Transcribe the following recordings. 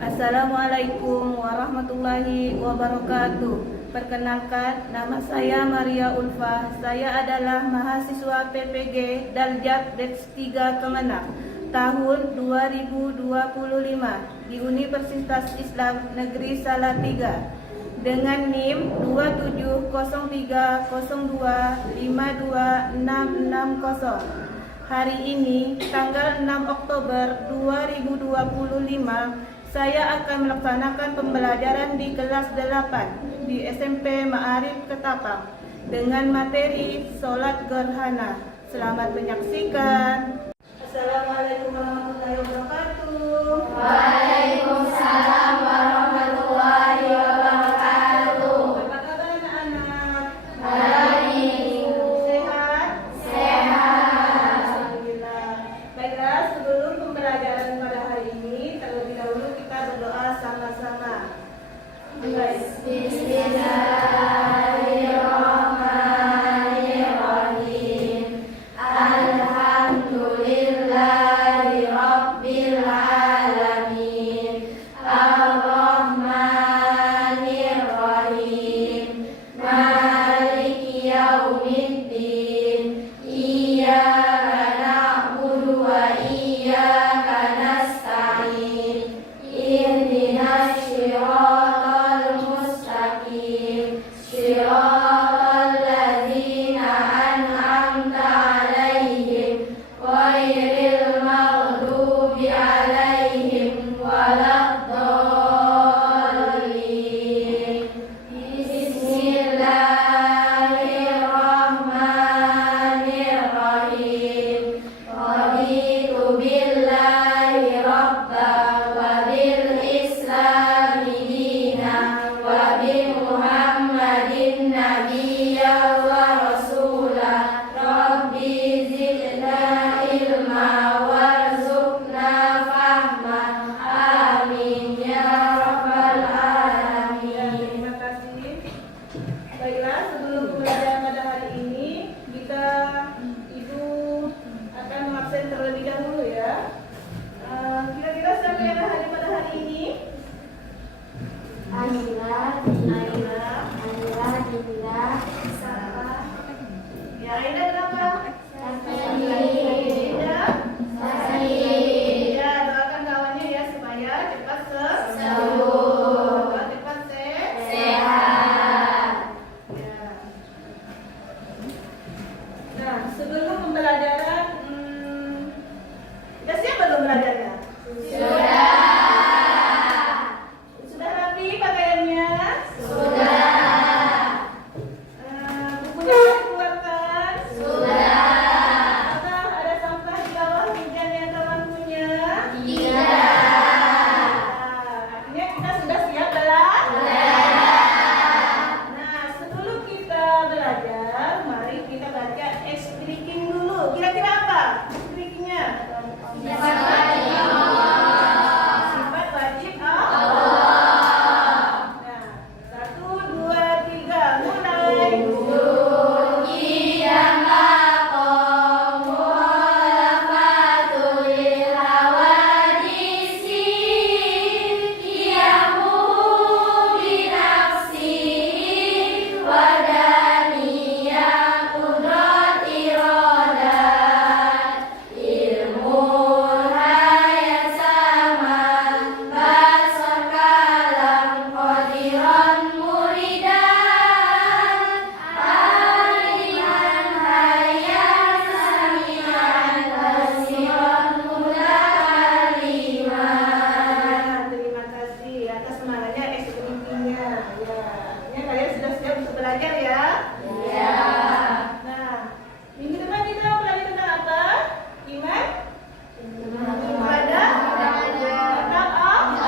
Assalamualaikum warahmatullahi wabarakatuh. Perkenalkan, nama saya Maria Ulfa. Saya adalah mahasiswa PPG Daljab Batch 3 Kemenang tahun 2025 di Universitas Islam Negeri Salatiga dengan NIM 270302526660. Hari ini tanggal 6 Oktober 2025 saya akan melaksanakan pembelajaran di kelas 8 di SMP Ma'arif Ketapang dengan materi Sholat Gerhana. Selamat menyaksikan. Assalamualaikum warahmatullahi wabarakatuh. Waalaikumsalam warahmatullahi wabarakatuh. Apa kabar anak-anak? Baik. Sehat? Sehat. Alhamdulillah. Baiklah, sebelum pembelajaran pada hari ini, terlebih dahulu kita berdoa sama-sama. Baik. Bismillahirrahmanirrahim. Alhamdulillahi rabbil alamin. Ar-Rahmanir-Rahim. Maliki yaumiddin. Iyyaka na'budu wa iyyaka nasta'in. Ihdinas shiratal mustaqim. Shiratal ladzina an'amta 'alaihim ghairil maghdubi 'alaihim waladdallin. Bismillahirrahmanirrahim. Raditu billahi rabba wa bil islami dina wa bi Muhammadin nabiyya wa rasula. Rabbi zidna ilma warzuqna fahma. Amin ya rabbal alamin. Terima kasih. Baiklah, sebelum pembelajaran pada hari ini, Ibu akan mengabsen terlebih dahulu ya. Kira-kira siapa yang hadir pada hari ini? Aila, Dinda, Sapa, Ya, Aida berapa? Safri, Aida? Safri, Ya, doakan kawannya ya supaya cepat sembuh, cepat sehat. Ya. Nah, sebelum pembelajaran, udah siap belum belajarnya? Sudah, Sudah rapi pakaiannya? sudah, Bukunya sudah dikeluarkan? sudah, Apakah ada sampah di bawah meja yang teman punya? tidak, Artinya kita sudah siap belajar? Nah, sebelum kita belajar, mari kita baca expliking dulu. Kira-kira apa explickingnya? Sifat wajib Allah. Nah, 1, 2, 3, mulai. Qiyam maqam mukhalafatul lil hawadisi. Qiyamuhu binafsihi wa daniyah qudrat iradat. Ilmun hayat sama basar kalam qadiran muridan. Aliman hayat sami'an basiran mutakalliman. Terima kasih atas semangatnya explickingnya. Ya, artinya kalian sudah siap untuk belajar ya. Ya. Nah, minggu depan kita belajar tentang apa? Iman? Ibadah? Tetap Allah.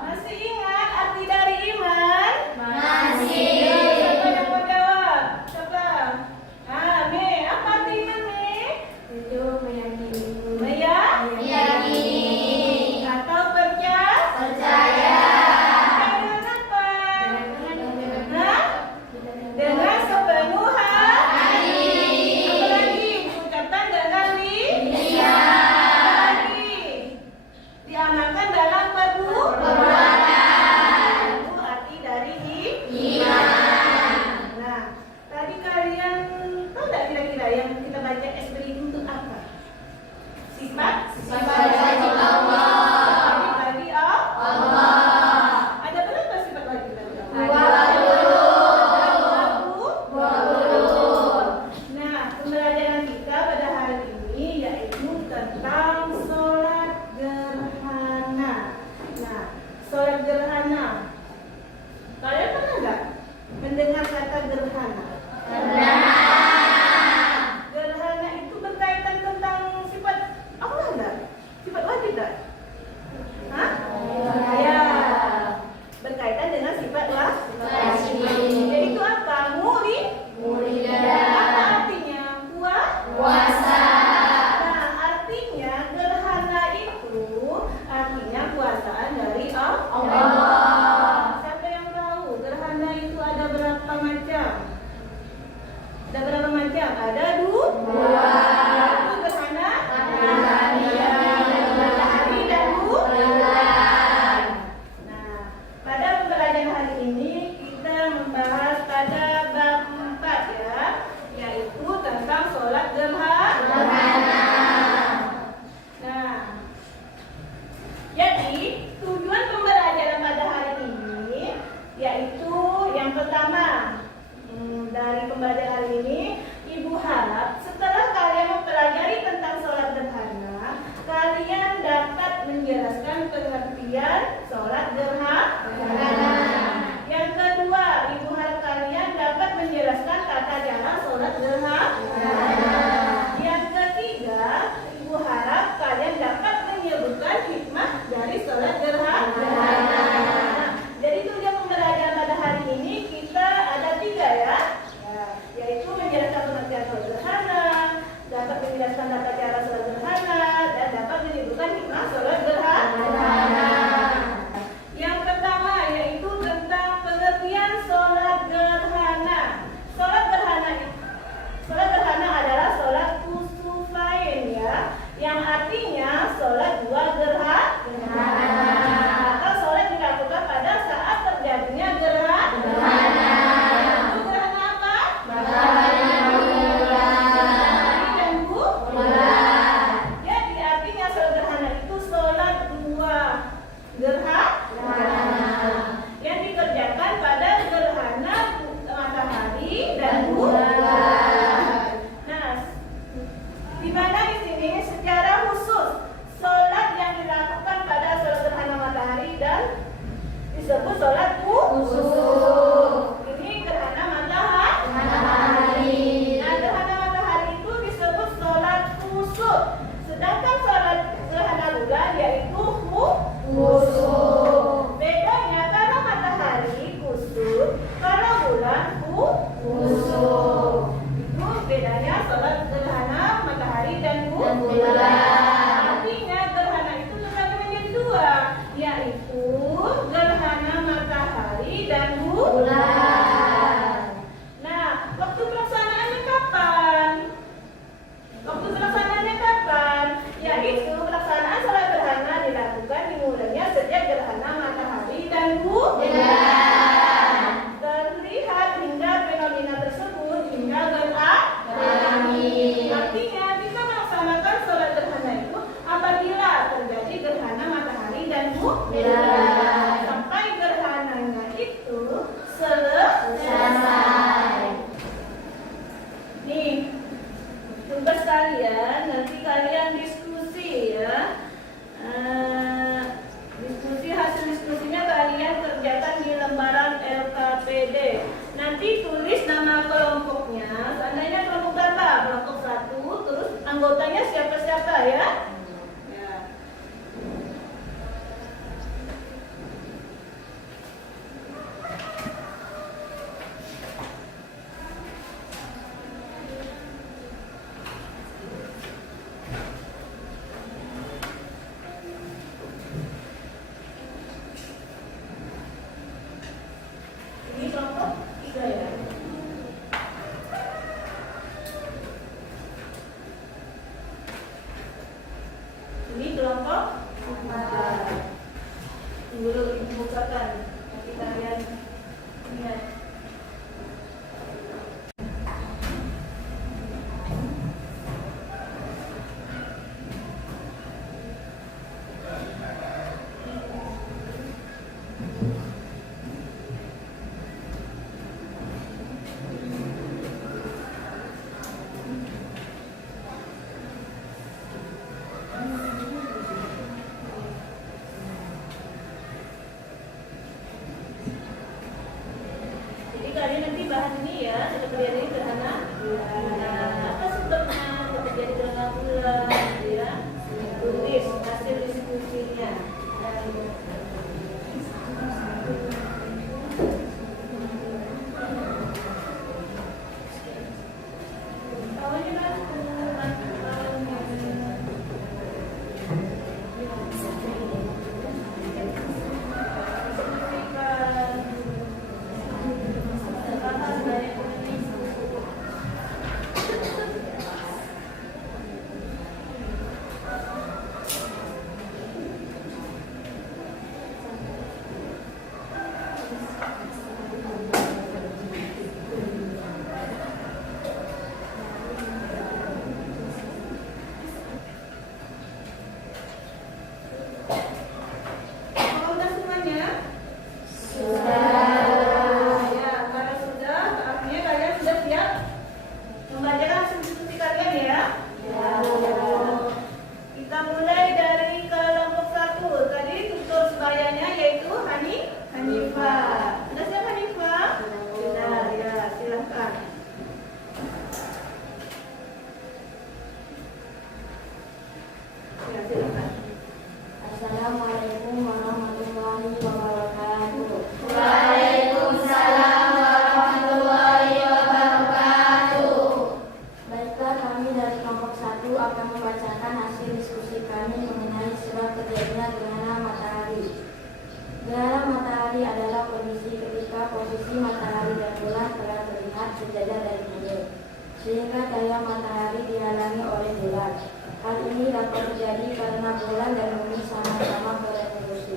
Masih ingat arti dari iman? Masih. Siapa yang mau jawab? Siapa? Me, apa arti iman, Me? Itu meyakini. Meyakini. Atau percaya? Percaya. Dengan apa? Hah? Dengan sepenuh hati. Apalagi ucapkan dengan lisan. Apalagi diamalkan dalam Jadi, tujuan pembelajaran pada hari ini yaitu yang pertama, dari pembelajaran hari ini, Ibu harap setelah kalian mempelajari tentang sholat gerhana, kalian dapat menjelaskan pengertian sholat gerhana. Yang kedua, Ibu harap kalian dapat menjelaskan tata cara sholat gerhana. Yang ketiga, Ibu harap kalian dapat menyebutkan hikmah dari sholat gerhana. Jadi tujuan pembelajaran pada hari ini kita ada 3 ya, yaitu menjelaskan pengertian sholat gerhana, dapat menjelaskan tata cara sholat gerhana, dan dapat menyebutkan hikmah sholat gerhana. Yang pertama yaitu tentang pengertian sholat gerhana. Sholat gerhana adalah sholat kusufain ya, yang artinya sholat 2 gerhana. Atau sholat dilakukan pada saat terjadinya gerhana. Itu gerhana apa? Matahari dan bulan. Jadi artinya sholat gerhana itu sholat 2 gerhana yang dikerjakan pada gerhana matahari dan bulan. Nah, di mana di sini secara khusus sholat yang dilakukan pada sholat gerhana matahari dan disebut sholat kusuf. Ini gerhana matahari. Nah, gerhana matahari itu disebut sholat kusuf. Sedangkan sholat gerhana bulan yaitu kusuf. Bedanya kalau matahari kusuf, kalau bulan kusuf. Itu bedanya sholat gerhana matahari dan bulan. Artinya gerhana itu terbagi menjadi 2, yaitu gerhana matahari dan bulan. Nah, waktu pelaksanaannya kapan? Yaitu pelaksanaan sholat gerhana dilakukan dimulainya sejak gerhana matahari dan bulan. Terlihat hingga fenomena tersebut hingga berakhir. Artinya bisa melaksanakan sholat gerhana itu apabila terjadi gerhana matahari dan bulan sampai gerhananya itu selesai. Nih, tugas kalian nanti kalian diskusi ya. Hasil diskusinya kalian kerjakan di lembaran LKPD. Nanti tulis nama kelompoknya. Seandainya kelompok berapa? Kelompok 1, terus anggotanya siapa-siapa ya. Ini kelompok 3 ya. Ini kelompok 4. Dulu Ibu bukakan, nanti kalian lihat. sejajar dari bumi, sehingga cahaya matahari dihalangi oleh bulan. Hal ini dapat terjadi karena bulan dan bumi sama-sama berevolusi.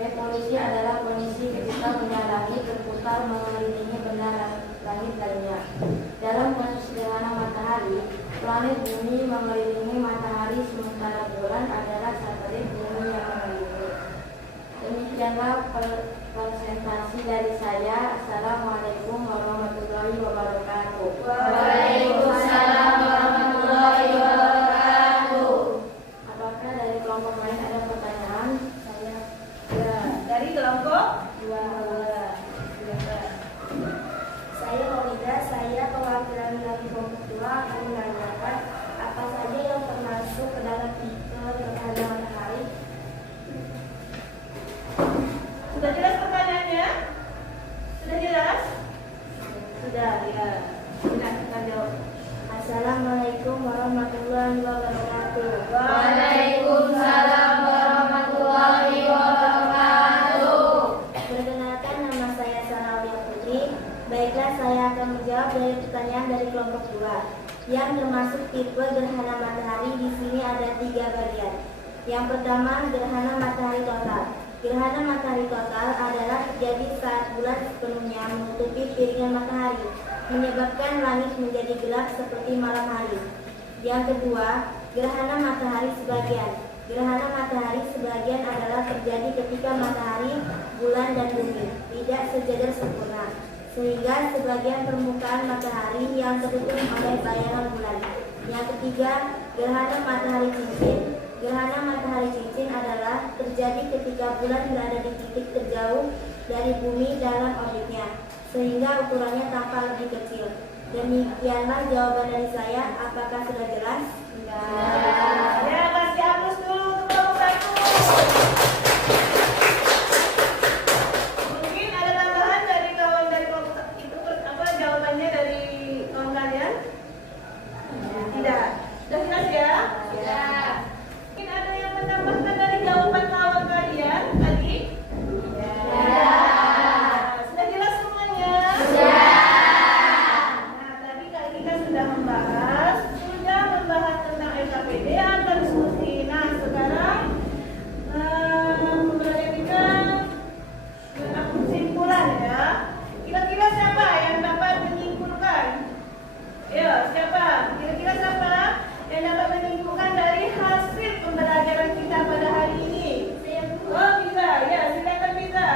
Revolusi adalah kondisi ketika benda langit berputar mengelilingi benda langit lainnya. Dalam kasus gerhana matahari, planet bumi mengelilingi matahari sementara bulan adalah satelit bumi yang mengelilingi. Demikianlah presentasi dari saya. Assalamualaikum warahmatullahi wabarakatuh. Waalaikumsalam warahmatullahi wabarakatuh. Apakah dari kelompok lain ada pertanyaan? Saya Ya, dari kelompok dua. Saya Maulida, saya perwakilan dari kelompok 2 akan menanyakan apa saja yang termasuk ke dalam tipe gerhana matahari. Sudah jelas pertanyaannya? Sudah jelas? Sudah, ya. Benar, kita jawab. Assalamualaikum warahmatullahi wabarakatuh. Waalaikumsalam warahmatullahi wabarakatuh. Perkenalkan, nama saya Sarah Putri. Baiklah, saya akan menjawab dari pertanyaan dari kelompok 2 yang termasuk tipe gerhana matahari. Di sini ada 3 bagian. Yang pertama, gerhana matahari total. Gerhana matahari total adalah terjadi saat bulan sepenuhnya menutupi piringan matahari, menyebabkan langit menjadi gelap seperti malam hari. Yang kedua, gerhana matahari sebagian. Gerhana matahari sebagian adalah terjadi ketika matahari, bulan, dan bumi tidak sejajar sempurna, sehingga sebagian permukaan matahari yang tertutup oleh bayangan bulan. Yang ketiga, gerhana matahari cincin. Gerhana matahari cincin adalah terjadi ketika bulan berada di titik terjauh dari bumi dalam orbitnya, sehingga ukurannya tampak lebih kecil. Demikianlah jawaban dari saya. Apakah sudah jelas? Ya, kasih hapus dulu untuk kelompok 1. Mungkin ada tambahan dari kawan dari kelompok itu apa jawabannya dari kawan kalian? Tidak. Sudah jelas ya? Ya. Mungkin ada yang menambahkan dari jawaban kawan kalian tadi? Ya. Sudah jelas semuanya? Ya. Nah, tadi kita sudah membahas tentang LKPD atau diskusi. Nah, sekarang kita kesimpulan ya. Kira-kira siapa yang dapat menyimpulkan? Ya, siapa? Kira-kira siapa yang dapat menyimpulkan dari hasil pembelajaran kita pada hari ini? Oh, bisa. Ya, silakan bisa.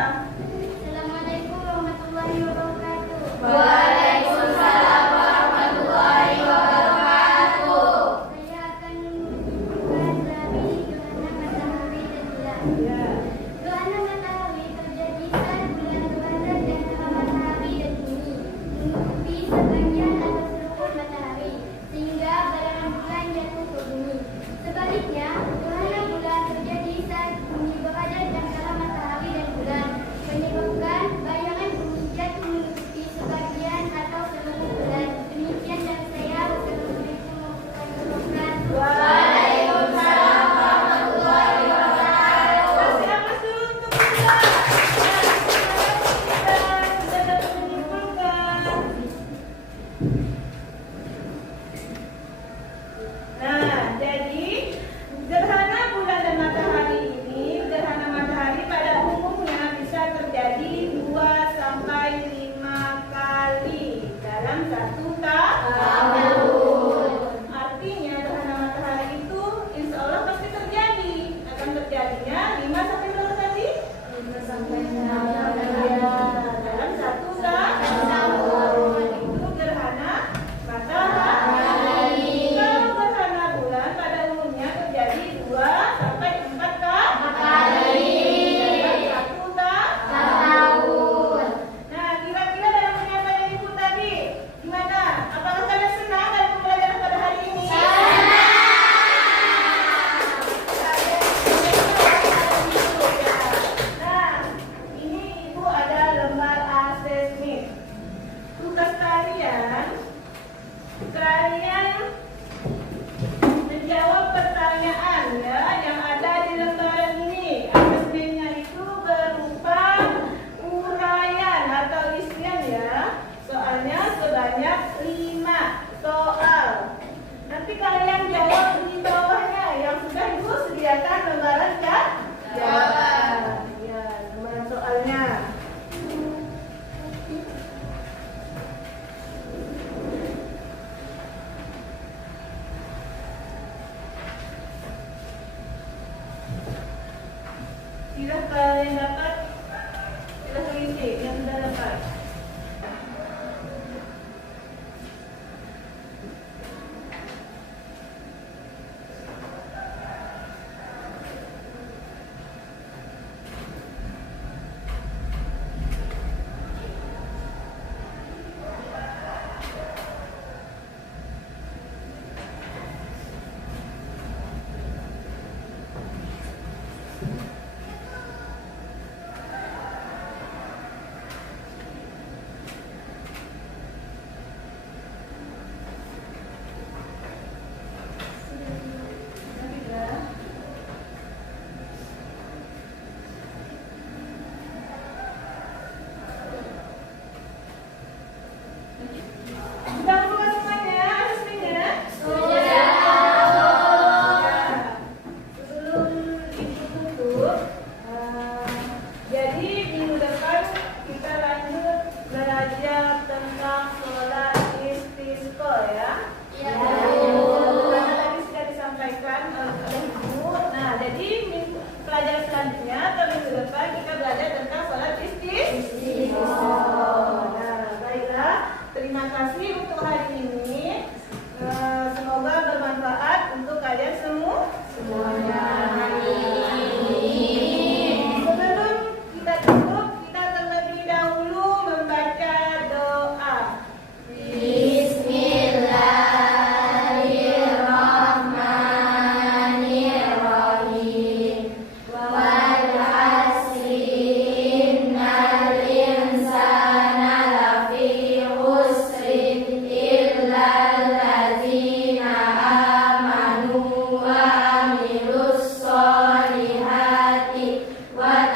Assalamualaikum warahmatullahi wabarakatuh. Waalaikumsalam warahmatullahi wabarakatuh. Saya akan menunjukkan dari gerhana matahari dan bulan. Ya. Gerhana matahari terjadi saat bulan berada di antara matahari dan bumi, menutupi sebagian atau seluruh matahari, sehingga bayangan bulan jatuh ke bumi. Sebaliknya, gerhana bulan terjadi saat bumi berada di antara matahari dan bulan, menyebabkan bayangan bumi jatuh menutupi sebagian atau seluruh bulan. Demikian dari saya. Wassalamualaikum warahmatullahi wabarakatuh. Waalaikumsalam warahmatullahi wabarakatuh. Kasih hapus Silahkan yang dapat, silahkan isi yang sudah dapat. Sudah buka semuanya aslinya? Sudah. Sebelum ibu tutup, jadi minggu depan kita lanjut belajar tentang sholat istisqa ya. Karena tadi sudah disampaikan oleh ibu. Nah, jadi pelajaran selanjutnya atau minggu depan kita belajar tentang sholat istisqa. Nah, baiklah. Terima kasih untuk hari ini. Semoga bermanfaat untuk kalian semuanya. Sebelum kita tutup, kita terlebih dahulu membaca doa. Bismillahirrahmanirrahim. Wal asri innal insana lafi khusrin illa allazina amanu wa amilus solihati wa